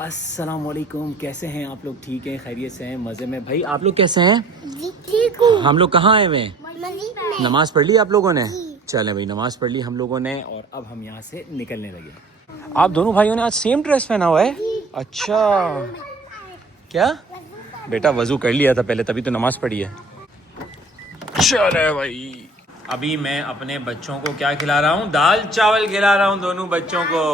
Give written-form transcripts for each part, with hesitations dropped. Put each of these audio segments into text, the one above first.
अस्सलामुअलैकुम, कैसे हैं आप लोग? ठीक हैं, खैरियत से हैं, मज़े में? भाई आप लोग कैसे हैं? ठीक हूँ। हम लोग कहाँ आए हुए हैं? मस्जिद में। नमाज पढ़ ली आप लोगों ने? चलें भाई, नमाज पढ़ ली हम लोगों ने और अब हम यहाँ से निकलने लगे। आप दोनों भाइयों ने आज सेम ड्रेस पहना हुआ है? अच्छा, क्या बेटा वजू कर लिया था पहले, तभी तो नमाज पढ़ी है। चले भाई, अभी मैं अपने बच्चों को क्या खिला रहा हूँ? दाल चावल खिला रहा हूँ दोनों बच्चों को।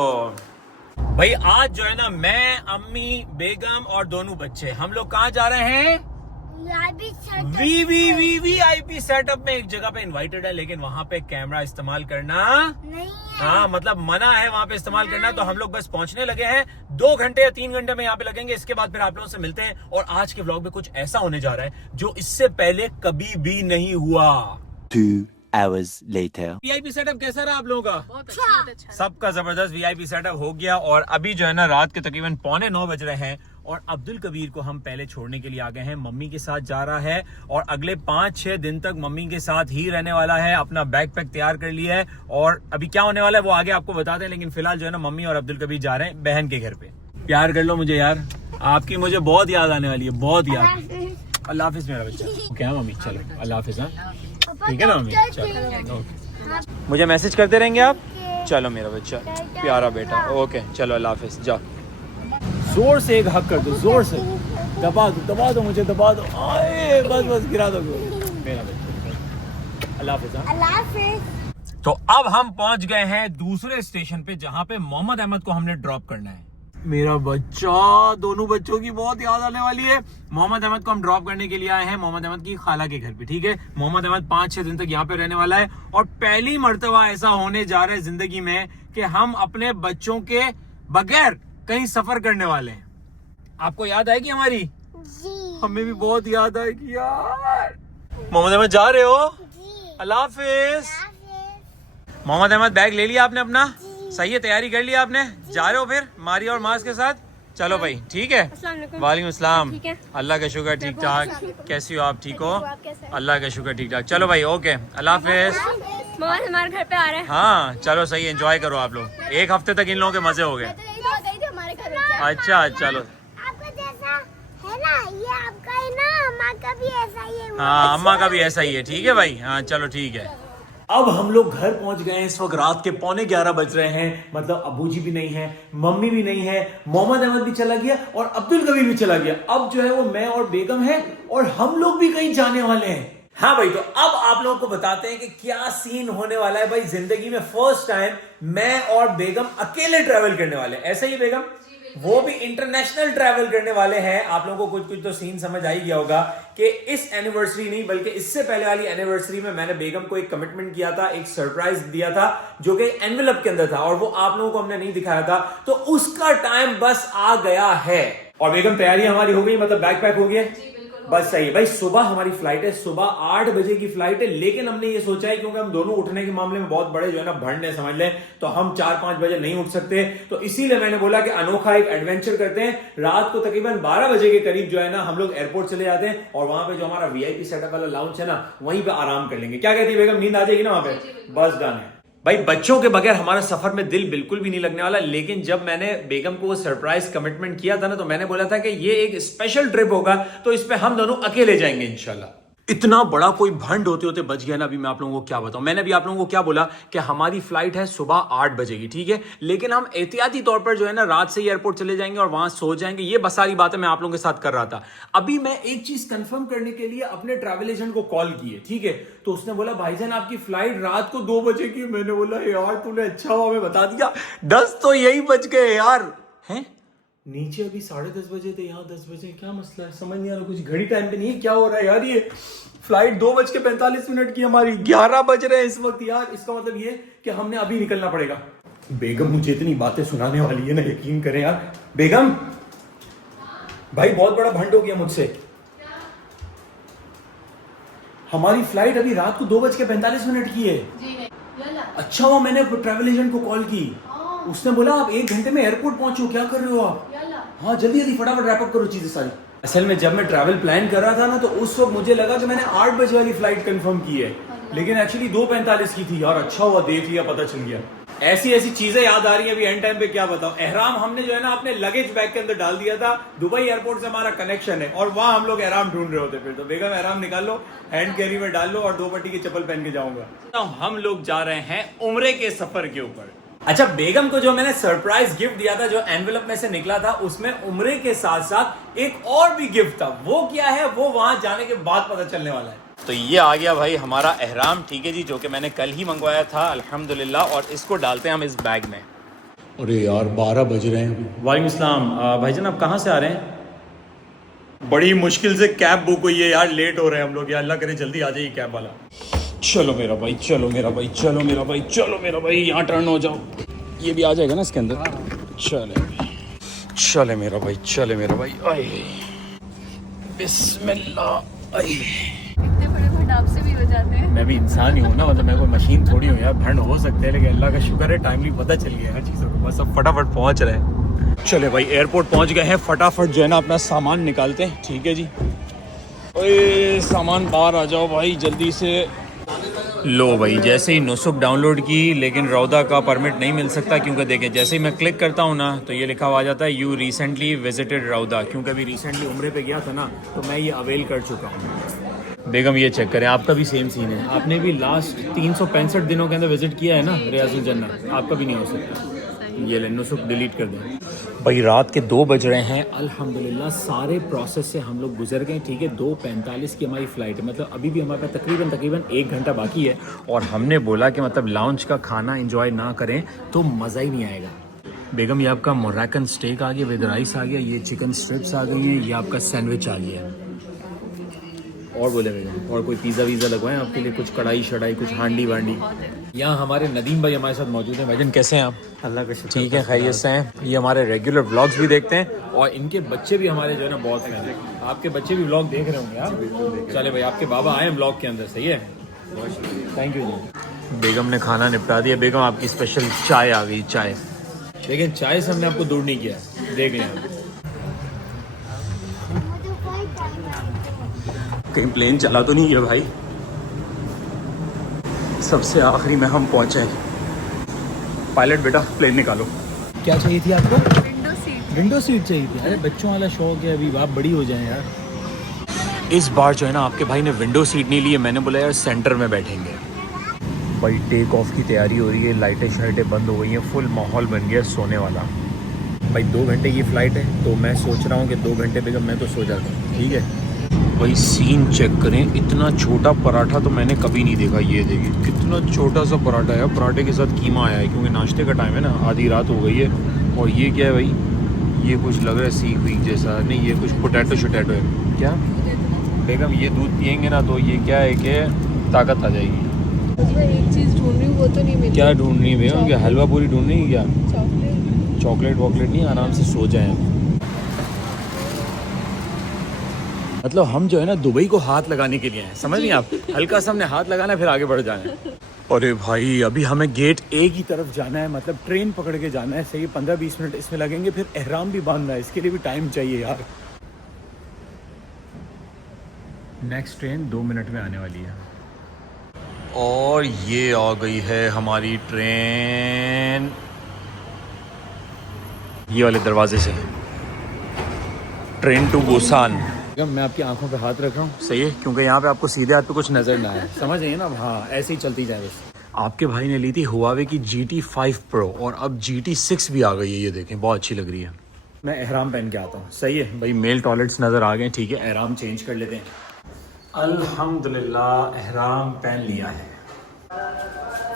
भाई आज जो है ना, मैं, अम्मी, बेगम और दोनों बच्चे, हम लोग कहाँ जा रहे हैं? वीवीआईपी सेटअप में एक जगह पे इनवाइटेड है, लेकिन वहाँ पे कैमरा इस्तेमाल करना नहीं है। हाँ, मतलब मना है वहाँ पे इस्तेमाल करना। तो हम लोग बस पहुंचने लगे हैं, 2 घंटे या 3 घंटे में यहाँ पे लगेंगे। इसके बाद फिर आप लोगों से मिलते हैं। और आज के व्लॉग में कुछ ऐसा होने जा रहा है जो इससे पहले कभी भी नहीं हुआ। 2 hours later. वीआईपी सेटअप कैसा रहा आप लोगों का? बहुत अच्छा। सबका जबरदस्त वीआईपी सेटअप हो गया। और अभी जो है ना, रात के तकरीबन 8:45 बज रहे हैं और अब्दुल कबीर को हम पहले छोड़ने के लिए आ गए हैं। मम्मी के साथ जा रहा है और अगले 5-6 दिन तक मम्मी के साथ ही रहने वाला है। अपना बैग पैक तैयार कर लिया है और अभी क्या होने वाला है वो आगे आपको बताते हैं। लेकिन फिलहाल जो है ना, मम्मी और अब्दुल कबीर जा रहे हैं बहन के घर पे। प्यार कर लो मुझे यार, आपकी मुझे बहुत याद आने वाली है, बहुत याद। अल्लाह हाफिज मेरा बच्चा। क्या मम्मी, चलो अल्लाह हाफिज। ठीक है ना मम्मी, चलो ओके। मुझे मैसेज करते रहेंगे आप। चलो मेरा बच्चा, प्यारा बेटा, ओके चलो अल्लाह हाफिज। जाओ, जोर से एक हक कर दो, जोर से दबा दो मुझे, दबा दो। आए बस बस, गिरा दो मेरा बच्चा। अल्लाह हाफिज। अल्लाह हाफिज। तो अब हम पहुंच गए हैं दूसरे स्टेशन पे, जहां पे मोहम्मद अहमद को हमने ड्रॉप करना है। मेरा बच्चा, दोनों बच्चों की बहुत याद आने वाली है। मोहम्मद अहमद को हम ड्रॉप करने के लिए आए हैं मोहम्मद अहमद की खाला के घर पे। ठीक है, मोहम्मद अहमद 5-6 दिन तक यहाँ पे रहने वाला है और पहली मर्तबा ऐसा होने जा रहा है जिंदगी में कि हम अपने बच्चों के बगैर कहीं सफर करने वाले हैं। आपको याद आएगी हमारी? जी। हमें भी बहुत याद आएगी यार। मोहम्मद अहमद जा रहे हो? जी। अल्लाह हाफिज। मोहम्मद अहमद, बैग ले लिया आपने अपना? सही है, तैयारी कर लिया आपने? जा रहे हो फिर मारी और मास के साथ? चलो भाई, ठीक है। वालेकुम अस्सलाम। अल्लाह का शुक्र, ठीक ठाक। कैसी हो आप? ठीक हो? अल्लाह का शुक्र, ठीक ठाक। चलो भाई, ओके, अल्लाह हाफिज। मोहम्मद हमारे घर पे आ रहे हैं। हाँ चलो, सही, एंजॉय करो आप लोग। 1 हफ्ते तक इन लोगों के मजे हो गए। हमारे घर। अच्छा चलो। आपका जैसा है ना, ये आपका है ना, अम्मा का भी ऐसा ही है। हाँ, अम्मा का भी ऐसा ही है। ठीक है भाई, हाँ चलो ठीक है। अब हम लोग घर पहुंच गए हैं। इस वक्त रात के 11:15 बज रहे हैं। मतलब अबू जी भी नहीं है, मम्मी भी नहीं है, मोहम्मद अहमद भी चला गया और अब्दुल कबीर भी चला गया। अब जो है वो मैं और बेगम है और हम लोग भी कहीं जाने वाले हैं। हाँ भाई, तो अब आप लोगों को बताते हैं कि क्या सीन होने वाला है। भाई जिंदगी में फर्स्ट टाइम मैं और बेगम अकेले ट्रेवल करने वाले हैं। ऐसा ही बेगम? वो भी इंटरनेशनल ट्रैवल करने वाले हैं। आप लोगों को कुछ तो सीन समझ आ ही गया होगा कि इस एनिवर्सरी नहीं बल्कि इससे पहले वाली एनिवर्सरी में मैंने बेगम को एक कमिटमेंट किया था, एक सरप्राइज दिया था जो कि एनवेलप के अंदर था और वो आप लोगों को हमने नहीं दिखाया था। तो उसका टाइम बस आ गया है। और बेगम, तैयारी हमारी हो गई, मतलब बैग पैक हो गया? बस सही है भाई। सुबह हमारी फ्लाइट है, सुबह 8 बजे की फ्लाइट है। लेकिन हमने ये सोचा है क्योंकि हम दोनों उठने के मामले में बहुत बड़े जो है ना भंड है, समझ लें, तो हम 4-5 बजे नहीं उठ सकते। तो इसीलिए मैंने बोला कि अनोखा एक एडवेंचर करते हैं। रात को तकरीबन 12 बजे के करीब जो है ना, हम लोग एयरपोर्ट चले जाते हैं और वहां पे जो हमारा वीआईपी सेटअप वाला लाउंज है ना, वहीं पे आराम कर लेंगे। क्या कहती है बेगम, नींद आ जाएगी ना वहां पे? बस डन है भाई। बच्चों के बगैर हमारा सफर में दिल बिल्कुल भी नहीं लगने वाला। लेकिन जब मैंने बेगम को वो सरप्राइज कमिटमेंट किया था ना, तो मैंने बोला था कि ये एक स्पेशल ट्रिप होगा, तो इस पे हम दोनों अकेले जाएंगे इंशाल्लाह। इतना बड़ा कोई भंड होते होते बच गया ना। अभी मैं आप लोगों को क्या बताऊं, मैंने भी आप लोगों को क्या बोला कि हमारी फ्लाइट है सुबह 8 बजे की, ठीक है, लेकिन हम एहतियाती तौर पर जो है ना रात से ही एयरपोर्ट चले जाएंगे और वहां सो जाएंगे। ये बस सारी बातें मैं आप लोगों के साथ कर रहा था। अभी मैं एक चीज कंफर्म करने के लिए अपने ट्रैवल एजेंट को कॉल किए, ठीक है, तो उसने बोला भाईजान आपकी फ्लाइट रात को 2 बजे की। मैंने बोला यार तूने अच्छा हुआ हमें बता दिया, 10 तो यही बच गए यार। हैं नीचे अभी 10:30 बजे थे, यहाँ 10 बजे। क्या मसला है, समझ नहीं आ रहा, कुछ घड़ी टाइम पे नहीं है, क्या हो रहा है यार। ये फ्लाइट 2:45 की, हमारी 11 बज रहे हैं इस वक्त यार। इसका मतलब ये कि हमने अभी निकलना पड़ेगा। बेगम मुझे इतनी बातें सुनाने वाली है ना, यकीन करें यार। बेगम भाई बहुत बड़ा भंड हो गया मुझसे। हमारी फ्लाइट अभी रात को 2:45 की है। अच्छा हुआ मैंने ट्रैवल एजेंट को कॉल की, उसने बोला आप 1 घंटे में एयरपोर्ट पहुंचो। क्या कर रहे हो आप? हाँ जल्दी जल्दी फटाफट रैप अप करो चीजें सारी। असल में जब मैं ट्रैवल प्लान कर रहा था ना, तो उस वक्त मुझे लगा कि मैंने 8 बजे वाली फ्लाइट कंफर्म की है, लेकिन एक्चुअली 2:45 की थी यार। अच्छा हुआ देख लिया, पता चल गया। ऐसी ऐसी चीजें याद आ रही हैं अभी एंड टाइम पे, क्या बताऊं। एहराम हमने जो है ना अपने लगेज बैग के अंदर डाल दिया था, दुबई एयरपोर्ट से हमारा कनेक्शन है और वहां हम लोग एहराम ढूंढ रहे होते। फिर तो बेगम एहराम निकाल लो, हैंड कैरी में डाल लो और 2 पट्टी की चप्पल पहन के जाऊंगा। तो हम लोग जा रहे हैं उम्रे के सफर के ऊपर। अच्छा, बेगम को जो मैंने सरप्राइज गिफ्ट दिया था, जो एनवेलप में से निकला था, उसमें उम्रे के साथ साथ एक और भी गिफ्ट था। वो क्या है वो वहां जाने के बाद पता चलने वाला है। तो ये आ गया भाई हमारा एहराम, ठीक है जी, जो कि मैंने कल ही मंगवाया था अल्हम्दुलिल्लाह, और इसको डालते हैं हम इस बैग में। अरे यार 12 बज रहे हैं। वालेकुम सलाम भाईजान, आप कहाँ से आ रहे हैं? बड़ी मुश्किल से कैब बुक हुई है यार, लेट हो रहे हैं हम लोग यार, अल्लाह करे जल्दी आ जाइए कैब वाला। चलो मेरा भाई, चलो मेरा भाई, चलो मेरा भाई, चलो मेरा भाई, यहाँ टर्न हो जाओ। ये भी आ जाएगा ना इसके अंदर। चले चले मेरा भाई, चले मेरा भाई, आए बिस्मिल्लाह, आए। इतने बड़े भंडाप से भी हो जाते हैं। मैं भी इंसान ही हूँ ना, मतलब मैं कोई मशीन थोड़ी हूँ यार, भंड हो सकते हैं, लेकिन अल्लाह का शुक्र है टाइमली पता चल गया हर चीज़ों को, बस अब फटाफट पहुँच रहे हैं। चले भाई एयरपोर्ट पहुँच गए हैं, फटाफट जो है ना अपना सामान निकालते हैं, ठीक है जी। ओए सामान बाहर आ जाओ भाई जल्दी से। लो भाई, जैसे ही नुसुक डाउनलोड की, लेकिन रौदा का परमिट नहीं मिल सकता, क्योंकि देखें जैसे ही मैं क्लिक करता हूँ ना तो ये लिखा हुआ आ जाता है यू रिसेंटली विजिटेड रौदा, क्योंकि अभी रिसेंटली उम्रे पे गया था ना, तो मैं ये अवेल कर चुका हूँ। बेगम ये चेक करें, आपका भी सेम सीन है, आपने भी लास्ट 365 दिनों के अंदर विजिट किया है ना रियाजुल जन्नत, आपका भी नहीं हो सकता। ये ले नुसुक डिलीट कर दें भाई। रात के 2 बज रहे हैं, अल्हम्दुलिल्लाह सारे प्रोसेस से हम लोग गुजर गए, ठीक है। 2:45 की हमारी फ़्लाइट है, मतलब अभी भी हमारे पास तकरीबन 1 घंटा बाकी है। और हमने बोला कि मतलब लाउंज का खाना एंजॉय ना करें तो मज़ा ही नहीं आएगा। बेगम ये आपका मोरक्कन स्टेक आ गया विद राइस आ गया, ये चिकन स्ट्रिप्स आ गई हैं, ये आपका सैंडविच आ गया। और बोले बेगम, और कोई पिज़्ज़ा वीज़ा लगवाएं आपके लिए, कुछ कढ़ाई शढ़ाई, कुछ हांडी वांडी। यहाँ हमारे नदीम भाई हमारे साथ मौजूद हैं। भाईजान कैसे हैं आप? अल्लाह का शुक्र, ठीक है, खैरियत से हैं। ये हमारे रेगुलर व्लॉग्स भी देखते हैं और इनके बच्चे भी हमारे जो है ना बहुत फैन हैं। आपके बच्चे भी व्लॉग देख रहे होंगे आप? चले भाई, आपके बाबा आए व्लॉग के अंदर, सही है, थैंक यू जी। बेगम ने खाना निपटा दिया। बेगम आपकी स्पेशल चाय आ गई, चाय। लेकिन चाय से हमने आपको दूर नहीं किया, देख लें। कहीं प्लेन चला तो नहीं है भाई? सबसे आखिरी में हम पहुंचे। पायलट बेटा प्लेन निकालो। क्या चाहिए थी आपको? Window seat. विंडो सीट चाहिए थी? अरे बच्चों वाला शौक है, अभी आप बड़ी हो जाएं यार। इस बार जो है ना आपके भाई ने विंडो सीट नहीं ली है, मैंने बोला यार सेंटर में बैठेंगे। भाई टेक ऑफ की तैयारी हो रही है, लाइटें शाइटें बंद हो गई हैं, फुल माहौल बन गया सोने वाला। भाई 2 घंटे की फ़्लाइट है, तो मैं सोच रहा हूँ कि 2 घंटे बेगम मैं तो सो जाता हूँ, ठीक है। भाई सीन चेक करें, इतना छोटा पराठा तो मैंने कभी नहीं देखा। ये देखिए कितना छोटा सा पराठा है, पराठे के साथ कीमा आया है, क्योंकि नाश्ते का टाइम है ना, आधी रात हो गई है। और ये क्या है भाई? ये कुछ लग रहा है सीख वीक जैसा, नहीं ये कुछ पोटैटो शटैटो है क्या? बेगम ये दूध पियेंगे ना तो ये क्या है कि ताकत आ जाएगी। एक चीज़ ढूंढ रही हूँ, वो तो नहीं मिल। क्या ढूंढ रही है बेगम? क्या हलवा पूरी ढूंढ रही है क्या? चॉकलेट। चॉकलेट वॉकलेट नहीं, आराम से सो जाएं। मतलब हम जो है ना दुबई को हाथ लगाने के लिए हैं, समझ नहीं आप? हल्का सा हमने हाथ लगाना है, फिर आगे बढ़ जाना है। अरे भाई अभी हमें गेट ए की तरफ जाना है, मतलब ट्रेन पकड़ के जाना है, सही 15-20 मिनट इसमें लगेंगे, फिर एहराम भी बांधना है, इसके लिए भी टाइम चाहिए यार। नेक्स्ट ट्रेन 2 मिनट में आने वाली है। और ये आ गई है हमारी ट्रेन, ये वाले दरवाजे से, ट्रेन टू बुसान। मैं आपकी आंखों पे हाथ रख रहा हूँ, सही है, क्योंकि यहाँ पे आपको सीधे हाथ पे कुछ नजर ना आए, समझ आइए ना। हाँ ऐसे ही चलती जाए बस। आपके भाई ने ली थी हुआवे की GT5 Pro और अब GT6 भी आ गई है, ये देखें बहुत अच्छी लग रही है। मैं एहराम पहन के आता हूँ, सही है भाई। मेल टॉयलेट्स नज़र आ गए, ठीक है, एहराम चेंज कर लेते हैं। अल्हम्दुलिल्लाह एहराम पहन लिया है,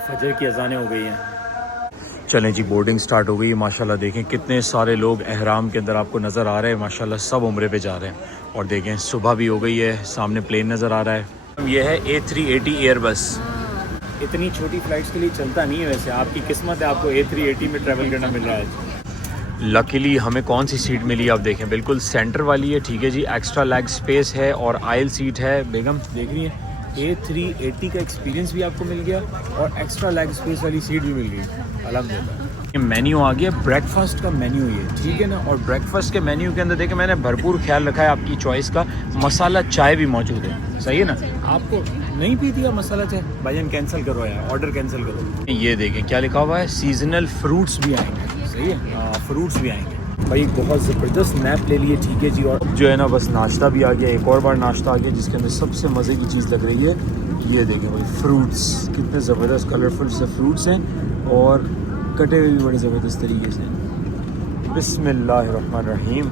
फजर की अजानें हो गई हैं। चलें जी, बोर्डिंग स्टार्ट हो गई है। माशाल्लाह देखें कितने सारे लोग एहराम के अंदर आपको नज़र आ रहे हैं, माशाल्लाह सब उम्रे पे जा रहे हैं। और देखें सुबह भी हो गई है, सामने प्लेन नज़र आ रहा है। ये है A380 एयरबस। इतनी छोटी फ़्लाइट्स के लिए चलता नहीं है वैसे, आपकी किस्मत है, आपको A380 में ट्रैवल करना मिल रहा है। लकीली हमें कौन सी सीट मिली आप देखें, बिल्कुल सेंटर वाली है, ठीक है जी। एक्स्ट्रा लेग स्पेस है और आयल सीट है। बेगम देख रही है, A380 का एक्सपीरियंस भी आपको मिल गया और एक्स्ट्रा लेग स्पेस वाली सीट भी मिल गई, अल्हम्दुलिल्लाह। ये मेन्यू आ गया, ब्रेकफास्ट का मेन्यू ये, ठीक है ना। और ब्रेकफास्ट के मेन्यू के अंदर देखिए मैंने भरपूर ख्याल रखा है आपकी चॉइस का। मसाला चाय भी मौजूद है, सही है ना। आपको नहीं पीती है मसाला चाय, भाईजान कैंसिल करो यार, ऑर्डर कैंसिल करो। ये देखें क्या लिखा हुआ है, सीजनल फ्रूट्स भी आएंगे, सही है, फ्रूट्स भी आएंगे। भाई बहुत ज़बरदस्त नैप ले लिए, ठीक है जी। और जो है ना बस नाश्ता भी आ गया, एक और बार नाश्ता आ गया जिसके अंदर सबसे मज़े की चीज़ लग रही है, ये देखें भाई फ्रूट्स, कितने ज़बरदस्त कलरफुल से फ्रूट्स हैं और कटे हुए भी बड़े ज़बरदस्त तरीके से। बिस्मिल्लाहिर्रहमानिर्रहीम।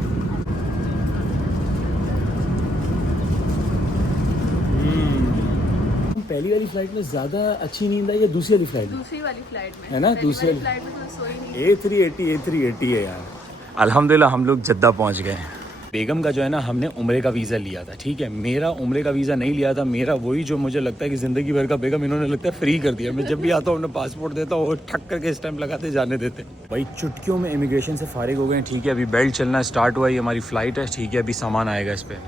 पहली वाली फ्लाइट में ज़्यादा अच्छी नींद आई या दूसरी वाली फ्लाइट में? दूसरी वाली फ्लाइट में है ना, दूसरी वाली फ्लाइट में तो सोई नहीं। A380 है यार। अल्हम्दुलिल्लाह हम लोग जद्दा पहुंच गए। बेगम का जो है ना हमने उम्रे का वीज़ा लिया था, ठीक है। मेरा उम्रे का वीज़ा नहीं लिया था, मेरा वही जो मुझे लगता है कि ज़िंदगी भर का बेगम इन्होंने लगता है फ्री कर दिया। मैं जब भी आता हूँ अपना पासपोर्ट देता हूँ, ठक करके स्टैंप लगाते जाने देते। भाई चुटकियों में इमिग्रेशन से फारिग हो गए, ठीक है। अभी बेल्ट चलना स्टार्ट हुआ, ये हमारी फ़्लाइट है, ठीक है। अभी सामान आएगा इस पर।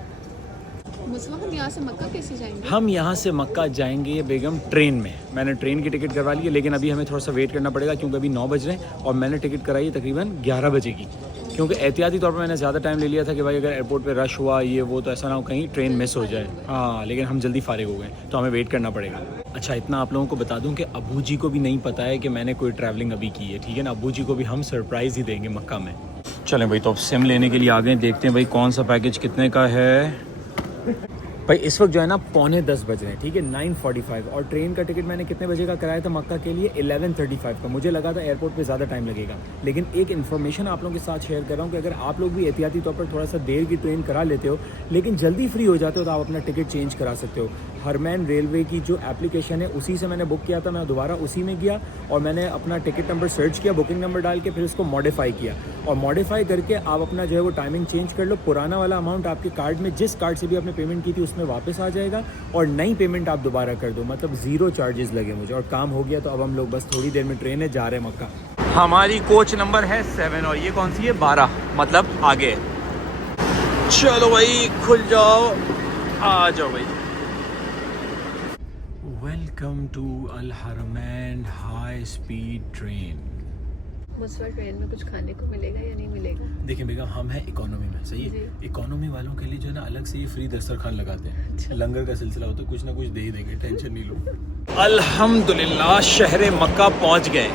हम यहाँ से मक्का कैसे जाएंगे? हम यहाँ से मक्का जाएंगे ये बेगम ट्रेन में। मैंने ट्रेन की टिकट करवा ली है, लेकिन अभी हमें थोड़ा सा वेट करना पड़ेगा क्योंकि अभी 9 बज रहे हैं और मैंने टिकट कराई है तकरीबन 11 बजे की, क्योंकि एहतियाती तौर पर मैंने ज़्यादा टाइम ले लिया था कि भाई अगर एयरपोर्ट पे रश हुआ ये वो तो ऐसा ना हो कहीं ट्रेन मिस हो जाए। हाँ, लेकिन हम जल्दी फारिग हो गए तो हमें वेट करना पड़ेगा। अच्छा, इतना आप लोगों को बता दूं कि अबू जी को भी नहीं पता है कि मैंने कोई ट्रैवलिंग अभी की है, ठीक है ना। अबू जी को भी हम सरप्राइज़ ही देंगे मक्का में। चलें भाई, तो अब सिम लेने के लिए आ गए, देखते हैं भाई कौन सा पैकेज कितने का है। भाई इस वक्त जो है ना 9:45 बज रहे हैं, ठीक है, 9:45। और ट्रेन का टिकट मैंने कितने बजे का कराया था मक्का के लिए? 11:35 का। मुझे लगा था एयरपोर्ट पे ज़्यादा टाइम लगेगा, लेकिन एक इन्फॉर्मेशन आप लोगों के साथ शेयर कर रहा हूँ कि अगर आप लोग भी एहतियाती तौर पर थोड़ा सा देर की ट्रेन करा लेते हो लेकिन जल्दी फ्री हो जाते हो तो आप अपना टिकट चेंज करा सकते हो। हरमैन रेलवे की जो एप्लीकेशन है उसी से मैंने बुक किया था, मैं दोबारा उसी में गया और मैंने अपना टिकट नंबर सर्च किया, बुकिंग नंबर डाल के फिर उसको मॉडिफाई किया और मॉडिफाई करके आप अपना जो है वो टाइमिंग चेंज कर लो। पुराना वाला अमाउंट आपके कार्ड में, जिस कार्ड से भी आपने पेमेंट की थी उसमें वापस आ जाएगा और नई पेमेंट आप दोबारा कर दो, मतलब 0 चार्जेस लगे मुझे और काम हो गया। तो अब हम लोग बस थोड़ी देर में ट्रेन है, जा रहे हैं मक्का। हमारी कोच नंबर है 7 और ये कौन सी है? 12, मतलब आगे। चलो भाई खुल जाओ, आ जाओ भाई। Welcome to Al Haramain high speed train. मुझे ट्रेन में कुछ खाने को मिलेगा या नहीं मिलेगा? देखिए बेगम, हम हैं इकोनॉमी में, सही है। इकोनॉमी वालों के लिए जो है ना अलग से ये फ्री दस्तरखान लगाते हैं, लंगर का सिलसिला होता है, कुछ ना कुछ दे ही देंगे, टेंशन नहीं लो। अल्हम्दुलिल्लाह शहर मक्का पहुंच गए।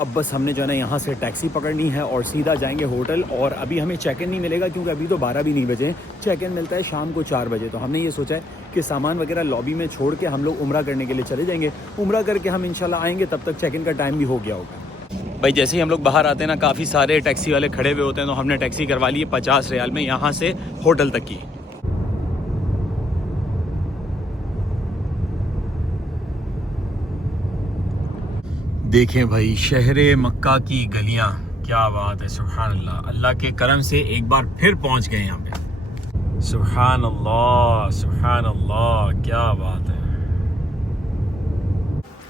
अब बस हमने जो है ना यहाँ से टैक्सी पकड़नी है और सीधा जाएंगे होटल। और अभी हमें चेक इन नहीं मिलेगा क्योंकि अभी तो 12 भी नहीं बजे, चेक इन मिलता है शाम को 4 बजे। तो हमने ये सोचा है कि सामान वगैरह लॉबी में छोड़ के हम लोग उम्रा करने के लिए चले जाएंगे। उम्रा करके हम इंशाल्लाह आएंगे, तब तक चेक इन का टाइम भी हो गया होगा। भाई जैसे ही हम लोग बाहर आते हैं ना, काफ़ी सारे टैक्सी वाले खड़े हुए होते हैं, तो हमने टैक्सी करवा ली है 50 रियाल में यहाँ से होटल तक की। देखें भाई शहरे मक्का की गलियां, क्या बात है, सुभान अल्लाह। अल्लाह के करम से एक बार फिर पहुंच गए यहाँ पे। सुभान अल्लाह, सुभान अल्लाह, क्या बात है।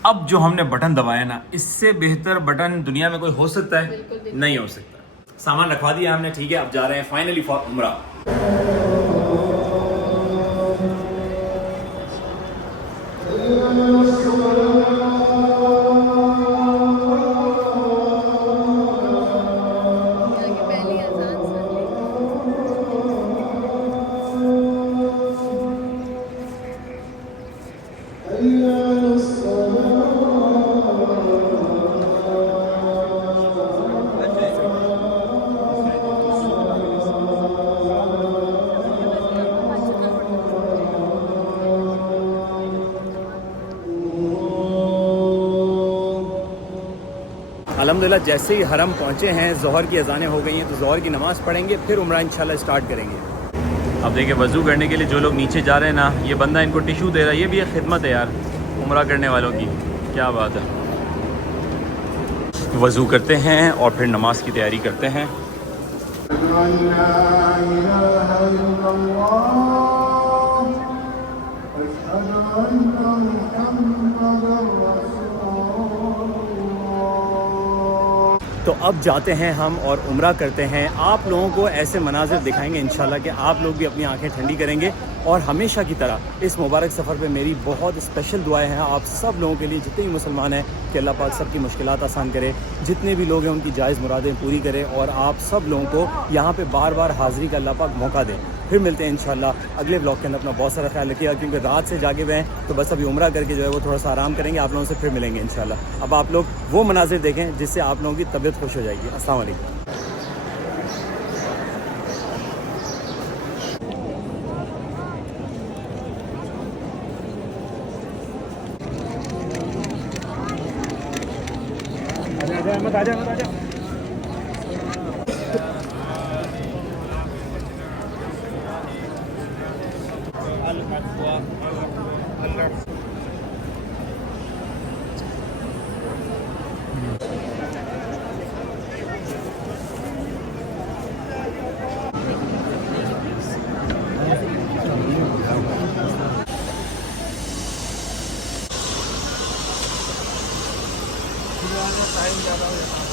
अब जो हमने बटन दबाया ना, इससे बेहतर बटन दुनिया में कोई हो सकता है? नहीं हो सकता। सामान रखवा दिया हमने, ठीक है। अब जा रहे हैं फाइनली फॉर उम्रा। अल्हम्दुलिल्लाह जैसे ही हरम पहुँचे हैं, ज़ोहर की अज़ानें हो गई हैं, तो ज़ोहर की नमाज़ पढ़ेंगे, फिर उम्रा इंशाल्लाह स्टार्ट करेंगे। अब देखिए वज़ू करने के लिए जो लोग नीचे जा रहे हैं ना, ये बंदा इनको टिशू दे रहा है, ये भी एक खिदमत है यार उम्रा करने वालों की, क्या बात है। वज़ू करते हैं और फिर नमाज की तैयारी करते हैं। तो अब जाते हैं हम और उम्रा करते हैं। आप लोगों को ऐसे मनाजिर दिखाएंगे इंशाल्लाह कि आप लोग भी अपनी आंखें ठंडी करेंगे। और हमेशा की तरह इस मुबारक सफ़र पे मेरी बहुत स्पेशल दुआएं हैं आप सब लोगों के लिए, जितने भी मुसलमान हैं, कि अल्लाह पाक सबकी मुश्किलात आसान करे, जितने भी लोग हैं उनकी जायज़ मुरादें पूरी करे और आप सब लोगों को यहाँ पे बार बार हाज़िरी का अल्लाह पाक मौका दे। फिर मिलते हैं इंशाल्लाह अगले ब्लॉग के अंदर। अपना बहुत सारा ख्याल रखिएगा, क्योंकि रात से जागे हुए हैं, तो बस अभी उम्रा करके जो है वो थोड़ा सा आराम करेंगे। आप लोगों से फिर मिलेंगे इंशाल्लाह। अब आप लोग वो मनाजिर देखें जिससे आप लोगों की तबीयत खुश हो जाएगी। अस्सलाम वालेकुम। टाइम ज़्यादा हो जाता है।